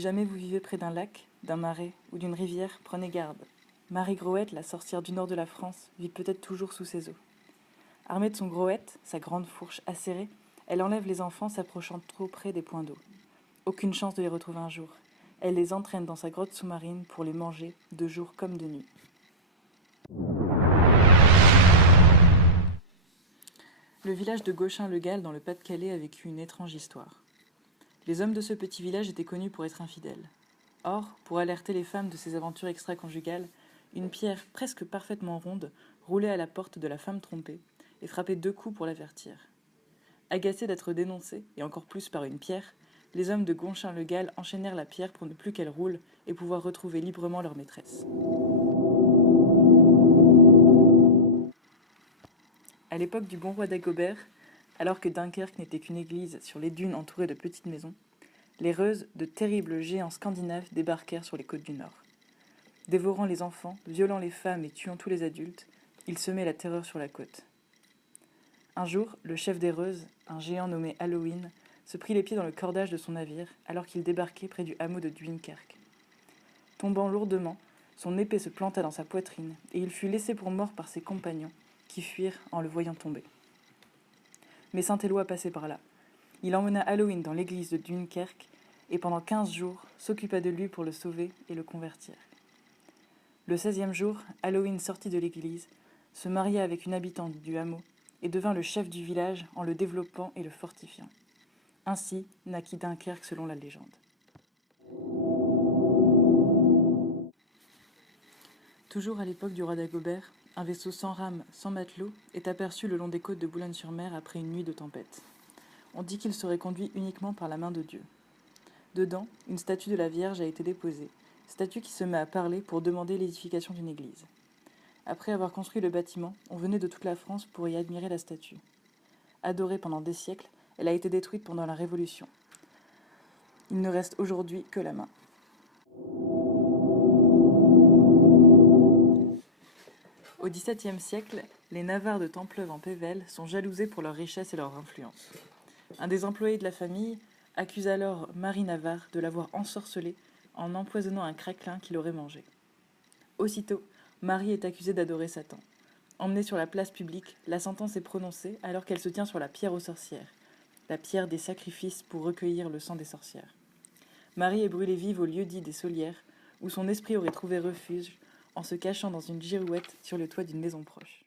Si jamais vous vivez près d'un lac, d'un marais ou d'une rivière, prenez garde. Marie Groët, la sorcière du nord de la France, vit peut-être toujours sous ses eaux. Armée de son groët, sa grande fourche acérée, elle enlève les enfants s'approchant trop près des points d'eau. Aucune chance de les retrouver un jour. Elle les entraîne dans sa grotte sous-marine pour les manger, de jour comme de nuit. Le village de Gauchin-le-Gall dans le Pas-de-Calais a vécu une étrange histoire. Les hommes de ce petit village étaient connus pour être infidèles. Or, pour alerter les femmes de ces aventures extra-conjugales, une pierre presque parfaitement ronde roulait à la porte de la femme trompée et frappait 2 coups pour l'avertir. Agacés d'être dénoncés, et encore plus par une pierre, les hommes de Gauchin-le-Gall enchaînèrent la pierre pour ne plus qu'elle roule et pouvoir retrouver librement leur maîtresse. À l'époque du bon roi Dagobert, alors que Dunkerque n'était qu'une église sur les dunes entourées de petites maisons, les Reuses, de terribles géants scandinaves, débarquèrent sur les côtes du Nord. Dévorant les enfants, violant les femmes et tuant tous les adultes, ils semaient la terreur sur la côte. Un jour, le chef des Reuses, un géant nommé Halloween, se prit les pieds dans le cordage de son navire alors qu'il débarquait près du hameau de Dunkerque. Tombant lourdement, son épée se planta dans sa poitrine et il fut laissé pour mort par ses compagnons, qui fuirent en le voyant tomber. Mais Saint-Éloi passait par là. Il emmena Halloween dans l'église de Dunkerque et pendant 15 jours s'occupa de lui pour le sauver et le convertir. Le 16e jour, Halloween sortit de l'église, se maria avec une habitante du hameau et devint le chef du village en le développant et le fortifiant. Ainsi naquit Dunkerque selon la légende. Toujours à l'époque du roi Dagobert, un vaisseau sans rame, sans matelot, est aperçu le long des côtes de Boulogne-sur-Mer après une nuit de tempête. On dit qu'il serait conduit uniquement par la main de Dieu. Dedans, une statue de la Vierge a été déposée, statue qui se met à parler pour demander l'édification d'une église. Après avoir construit le bâtiment, on venait de toute la France pour y admirer la statue. Adorée pendant des siècles, elle a été détruite pendant la Révolution. Il ne reste aujourd'hui que la main. Au XVIIe siècle, les Navarres de Templeuve en Pévèle sont jalousés pour leur richesse et leur influence. Un des employés de la famille accuse alors Marie Navarre de l'avoir ensorcelée en empoisonnant un craquelin qu'il aurait mangé. Aussitôt, Marie est accusée d'adorer Satan. Emmenée sur la place publique, la sentence est prononcée alors qu'elle se tient sur la pierre aux sorcières, la pierre des sacrifices pour recueillir le sang des sorcières. Marie est brûlée vive au lieu-dit des Saulières, où son esprit aurait trouvé refuge en se cachant dans une girouette sur le toit d'une maison proche.